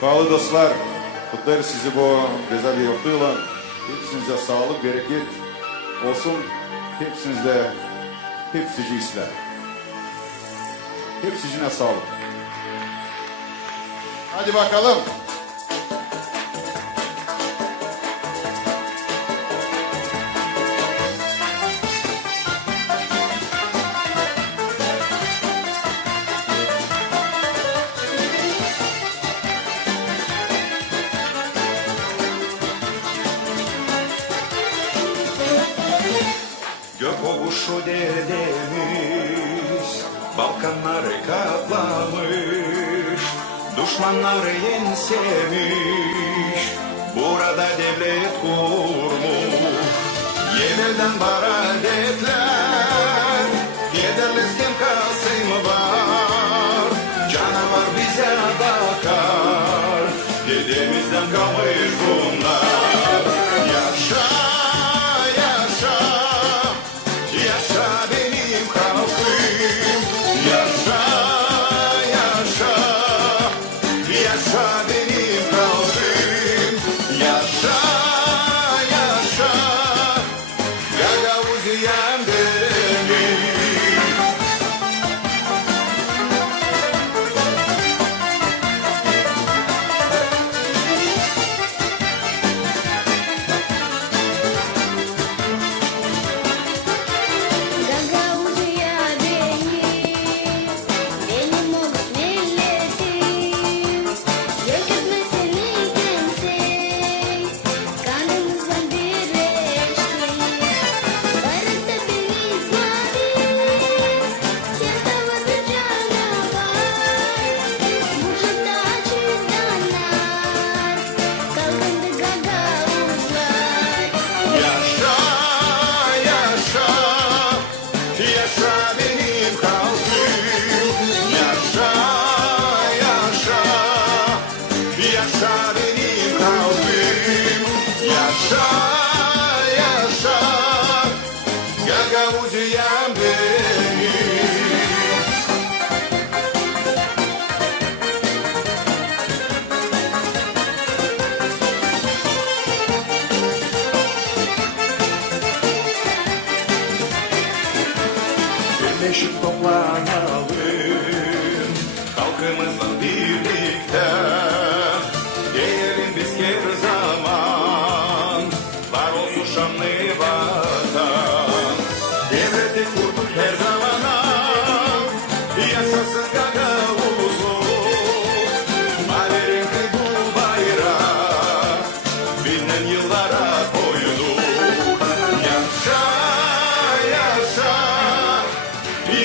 Pahalı dostlar, kutlar sizi bu güzel yaptığıyla. Hepsinize sağlık, bereket olsun. Hepsinizde hepsici ister. Hepsicine sağlık. Hadi bakalım. Gök ovuşu dedemiz Balkanları kaplamış, düşmanları yensemiş, burada devlet kurmuş. Yemelden baradetler, giderlesken kalsın var. Canavar bize bakar, dedemizden kalmış bunlar. Yaşa, yaşa, yaşa benim halkım. Yaşa, yaşa, yaşa benim halkım. Yaşa, yaşa, Gagavuziyam benim. Yaşa benim halkım, yaşa, yaşa, yaşa benim halkım, yaşa, yaşa, Gagavuziyam benim. Birleşip toplanalım, halkımızla birlikte. Diyelim biz her zaman, var olsun şanlı vatan. Devleti kurduk her zamana, yaşasın Gagavuzluk. Mavi renkli bu bayrak, bilinen yıllara koyduk. Yaşa, yaşa,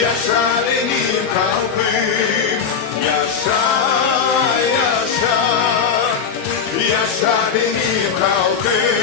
yaşa benim halkım, yaşa, yaşa, yaşa benim halkım.